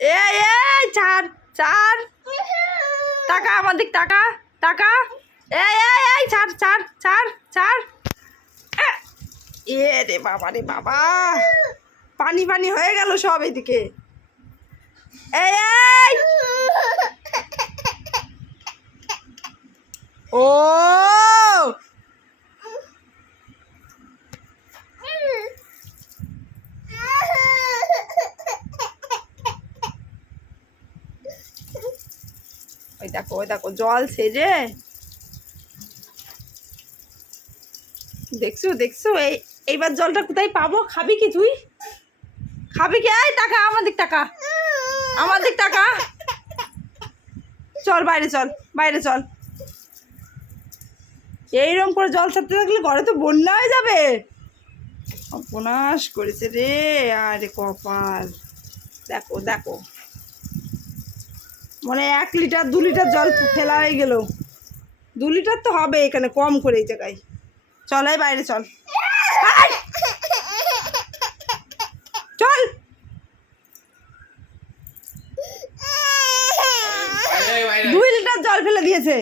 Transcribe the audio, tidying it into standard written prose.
এই ছাড় ছাড়, টাকা আমার দিক, টাকা টাকা, এই ছাড় ছাড় ছাড় ছাড়। এ রে বাবা রে বাবা, পানি পানি হয়ে গেল সব এদিকে। এই এই ও ওই দেখো জল ছেড়ে, দেখছো দেখছো এইবার জলটা কোথায় পাবো? খাবি কি তুই? খাবি কি? এই টাকা আমার দিক, টাকা আমার দিক, টাকা। চল বাইরে, চল বাইরে চল। এইরকম করে জল ছাড়তে থাকলে ঘরে তো বন্যা হয়ে যাবে। অপনাশ করেছে রে, আরে কপাল। দেখো দেখো, মানে 1 লিটার 2 লিটার জল ফেলা হয়ে গেল। 2 লিটার তো হবে এখানে, কম করে এই জায়গায়। চল এই বাইরে চল, চল। 2 লিটার জল ফেলে দিয়েছে।